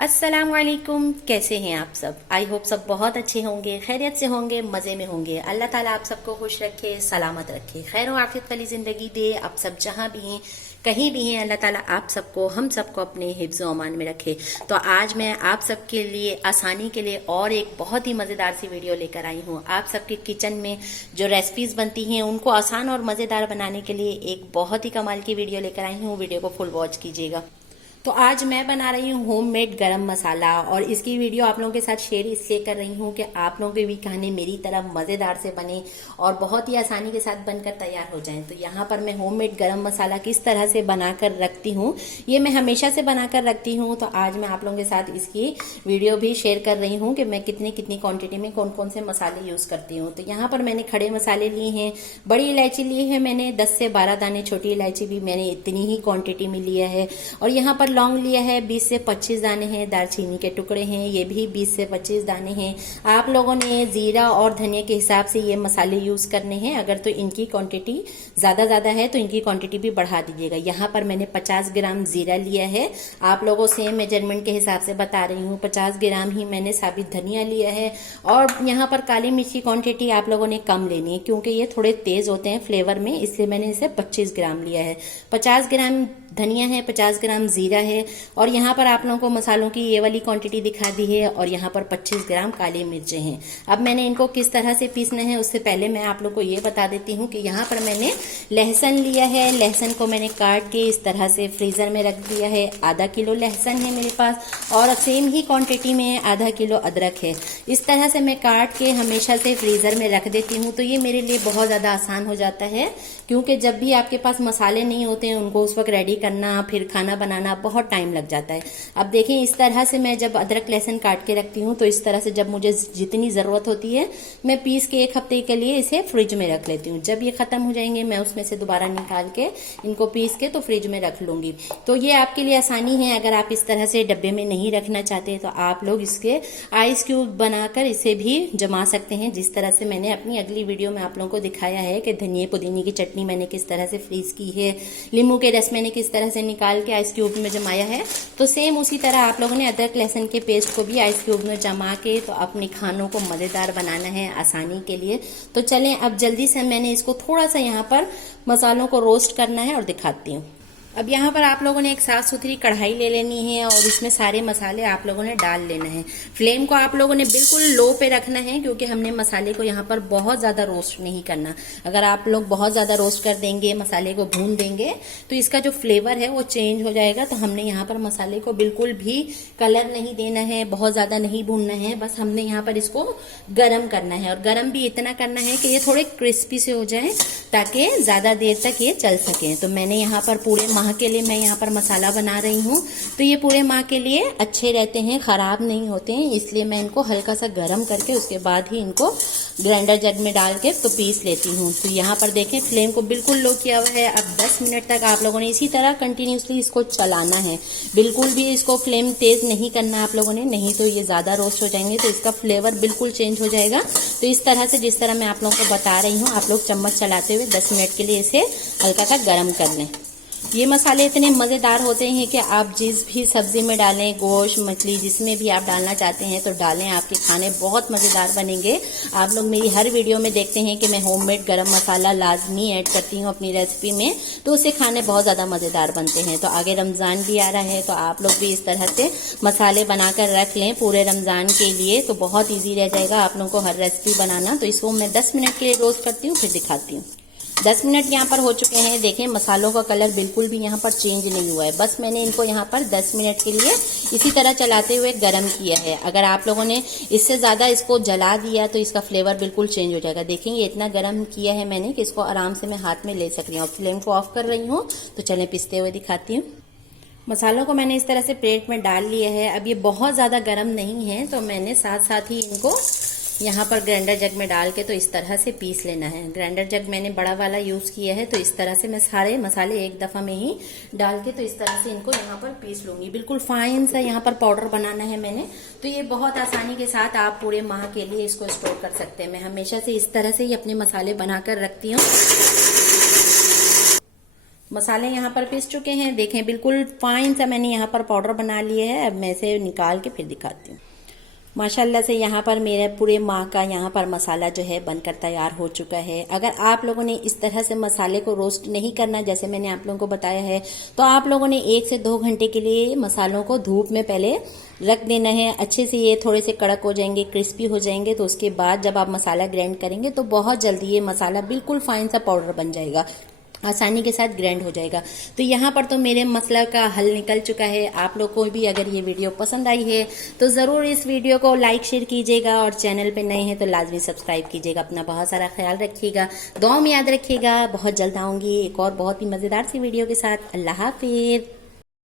अस्सलाम वालेकुम। कैसे हैं आप सब? आई होप सब बहुत अच्छे होंगे, खैरियत से होंगे, मजे में होंगे। अल्लाह ताला आप सबको खुश रखे, सलामत रखे, खैर आफियत वाली जिंदगी दे। आप सब जहां भी हैं, कहीं भी हैं, अल्लाह ताला आप सबको, हम सबको अपने हिफ्ज़ व अमान में रखे। तो आज मैं आप सबके लिए आसानी के लिए और एक बहुत ही मज़ेदार सी वीडियो लेकर आई हूँ। आप सबके किचन में जो रेसिपीज़ बनती हैं उनको आसान और मज़ेदार बनाने के लिए एक बहुत ही कमाल की वीडियो लेकर आई हूँ। वीडियो को फुल वॉच कीजिएगा। तो आज मैं बना रही हूँ होममेड गरम मसाला, और इसकी वीडियो आप लोगों के साथ शेयर इसलिए कर रही हूँ कि आप लोगों के भी खाने मेरी तरह मज़ेदार से बने और बहुत ही आसानी के साथ बनकर तैयार हो जाएं। तो यहाँ पर मैं होममेड गरम मसाला किस तरह से बनाकर रखती हूँ, ये मैं हमेशा से बनाकर रखती हूँ। तो आज मैं आप लोगों के साथ इसकी वीडियो भी शेयर कर रही हूँ कि मैं कितनी कितनी क्वान्टिटी में कौन कौन से मसाले यूज़ करती हूँ। तो यहाँ पर मैंने खड़े मसाले लिए हैं, बड़ी इलायची ली है मैंने 10 से 12 दाने, छोटी इलायची भी मैंने इतनी ही क्वांटिटी में लिया है। और यहाँ पर लौंग लिया है 20 से 25 दाने हैं, दालचीनी के टुकड़े हैं, ये भी 20 से 25 दाने हैं। आप लोगों ने जीरा और धनिया के हिसाब से ये मसाले यूज करने हैं। अगर तो इनकी क्वांटिटी ज्यादा है तो इनकी क्वांटिटी भी बढ़ा दीजिएगा। यहाँ पर मैंने 50 ग्राम जीरा लिया है, आप लोगों से मेजरमेंट के हिसाब से बता रही हूँ। 50 ग्राम ही मैंने साबित धनिया लिया है। और यहाँ पर काली मिर्च की क्वांटिटी आप लोगों ने कम लेनी है क्योंकि ये थोड़े तेज होते हैं फ्लेवर में, इसलिए मैंने इसे 25 ग्राम लिया है। 50 ग्राम धनिया है, 50 ग्राम जीरा है, और यहाँ पर आप लोगों को मसालों की ये वाली क्वांटिटी दिखा दी है। और यहाँ पर 25 ग्राम काली मिर्चें हैं। अब मैंने इनको किस तरह से पीसना है उससे पहले मैं आप लोगों को ये बता देती हूँ कि यहाँ पर मैंने लहसुन लिया है। लहसुन को मैंने काट के इस तरह से फ्रीजर में रख दिया है। आधा किलो लहसुन है मेरे पास, और सेम ही क्वांटिटी में आधा किलो अदरक है। इस तरह से मैं काट के हमेशा से फ्रीजर में रख देती हूँ। तो ये मेरे लिए बहुत ज्यादा आसान हो जाता है, क्योंकि जब भी आपके पास मसाले नहीं होते हैं उनको उस वक्त रेडी करना, फिर खाना बनाना बहुत टाइम लग जाता है। अब देखें, इस तरह से मैं जब अदरक लहसुन काट के रखती हूँ तो इस तरह से जब मुझे जितनी जरूरत होती है मैं पीस के 1 हफ्ते के लिए इसे फ्रिज में रख लेती हूँ। जब ये खत्म हो जाएंगे मैं उसमें से दोबारा निकाल के इनको पीस के तो फ्रिज में रख लूंगी। तो ये आपके लिए आसानी है। अगर आप इस तरह से डब्बे में नहीं रखना चाहते तो आप लोग इसके आइस क्यूब बनाकर इसे भी जमा सकते हैं, जिस तरह से मैंने अपनी अगली वीडियो में आप लोगों को दिखाया है कि धनिया पुदीने की चटनी मैंने किस तरह से फ्रीज की है, नींबू के रस मैंने किस तरह से निकाल के आइस क्यूब में जमाया है। तो सेम उसी तरह आप लोगों ने अदरक लहसुन के पेस्ट को भी आइस क्यूब में जमा के तो अपने खानों को मजेदार बनाना है आसानी के लिए। तो चलें अब जल्दी से मैंने इसको थोड़ा सा यहाँ पर मसालों को रोस्ट करना है और दिखाती हूँ। अब यहाँ पर आप लोगों ने एक साफ सुथरी कढ़ाई ले लेनी है और इसमें सारे मसाले आप लोगों ने डाल लेना है। फ्लेम को आप लोगों ने बिल्कुल लो पे रखना है, क्योंकि हमने मसाले को यहाँ पर बहुत ज्यादा रोस्ट नहीं करना। अगर आप लोग बहुत ज्यादा रोस्ट कर देंगे, मसाले को भून देंगे, तो इसका जो फ्लेवर है वो चेंज हो जाएगा। तो हमने यहाँ पर मसाले को बिल्कुल भी कलर नहीं देना है, बहुत ज्यादा नहीं भूनना है, बस हमने यहाँ पर इसको गर्म करना है। और गर्म भी इतना करना है कि ये थोड़े क्रिस्पी से हो जाए ताकि ज्यादा देर तक ये चल सके। तो मैंने यहाँ पर पूरे माह के लिए मैं यहाँ पर मसाला बना रही हूँ, तो ये पूरे माह के लिए अच्छे रहते हैं, खराब नहीं होते हैं। इसलिए मैं इनको हल्का सा गर्म करके उसके बाद ही इनको ग्राइंडर जग में डाल के तो पीस लेती हूँ। तो यहाँ पर देखें फ्लेम को बिल्कुल लो किया हुआ है। अब 10 मिनट तक आप लोगों ने इसी तरह कंटिन्यूसली इसको चलाना है। बिल्कुल भी इसको फ्लेम तेज नहीं करना आप लोगों ने, नहीं तो ये ज्यादा रोस्ट हो जाएंगे तो इसका फ्लेवर बिल्कुल चेंज हो जाएगा। तो इस तरह से जिस तरह मैं आप लोगों को बता रही हूँ, आप लोग चम्मच चलाते हुए 10 मिनट के लिए इसे हल्का सा गर्म कर लें। ये मसाले इतने मजेदार होते हैं कि आप जिस भी सब्जी में डालें, गोश्त, मछली, जिसमें भी आप डालना चाहते हैं तो डालें, आपके खाने बहुत मजेदार बनेंगे। आप लोग मेरी हर वीडियो में देखते हैं कि मैं होममेड गरम मसाला लाजमी ऐड करती हूँ अपनी रेसिपी में, तो उससे खाने बहुत ज्यादा मजेदार बनते हैं। तो आगे रमजान भी आ रहा है, तो आप लोग भी इस तरह से मसाले बनाकर रख लें पूरे रमजान के लिए, तो बहुत ईजी रह जाएगा आप लोगों को हर रेसिपी बनाना। तो इसको मैं 10 मिनट के लिए रोस्ट करती हूँ, फिर दिखाती हूँ। 10 मिनट यहाँ पर हो चुके हैं। देखें मसालों का कलर बिल्कुल भी यहाँ पर चेंज नहीं हुआ है, बस मैंने इनको यहाँ पर 10 मिनट के लिए इसी तरह चलाते हुए गरम किया है। अगर आप लोगों ने इससे ज्यादा इसको जला दिया तो इसका फ्लेवर बिल्कुल चेंज हो जाएगा। देखेंगे इतना गरम किया है मैंने कि इसको आराम से मैं हाथ में ले सक रही हूँ। फ्लेम को ऑफ कर रही हूँ, तो चलें पिसते हुए दिखाती हूँ। मसालों को मैंने इस तरह से प्लेट में डाल लिया है। अब ये बहुत ज्यादा गर्म नहीं है, तो मैंने साथ साथ ही इनको यहाँ पर ग्राइंडर जग में डाल के तो इस तरह से पीस लेना है। ग्राइंडर जग मैंने बड़ा वाला यूज किया है, तो इस तरह से मैं सारे मसाले एक दफा में ही डाल के तो इस तरह से इनको यहाँ पर पीस लूंगी। बिल्कुल फाइन सा यहाँ पर पाउडर बनाना है मैंने। तो ये बहुत आसानी के साथ आप पूरे माह के लिए इसको स्टोर कर सकते हैं। मैं हमेशा से इस तरह से ही अपने मसाले बनाकर रखती हूँ। मसाले यहाँ पर पीस चुके हैं, देखें बिल्कुल फाइन सा मैंने यहाँ पर पाउडर बना लिया है। अब मैं इसे निकाल के फिर दिखाती हूँ। माशाल्लाह से यहाँ पर मेरे पूरे माह का यहाँ पर मसाला जो है बनकर तैयार हो चुका है। अगर आप लोगों ने इस तरह से मसाले को रोस्ट नहीं करना जैसे मैंने आप लोगों को बताया है, तो आप लोगों ने 1 से 2 घंटे के लिए मसालों को धूप में पहले रख देना है। अच्छे से ये थोड़े से कड़क हो जाएंगे, क्रिस्पी हो जाएंगे, तो उसके बाद जब आप मसाला ग्राइंड करेंगे तो बहुत जल्दी ये मसाला बिल्कुल फाइन सा पाउडर बन जाएगा, आसानी के साथ ग्राइंड हो जाएगा। तो यहाँ पर तो मेरे मसला का हल निकल चुका है। आप लोग को भी अगर ये वीडियो पसंद आई है तो ज़रूर इस वीडियो को लाइक शेयर कीजिएगा, और चैनल पे नए हैं तो लाजमी सब्सक्राइब कीजिएगा। अपना बहुत सारा ख्याल रखिएगा, दुआ में याद रखिएगा। बहुत जल्द आऊँगी एक और बहुत ही मज़ेदार सी वीडियो के साथ। अल्लाह हाफिज़।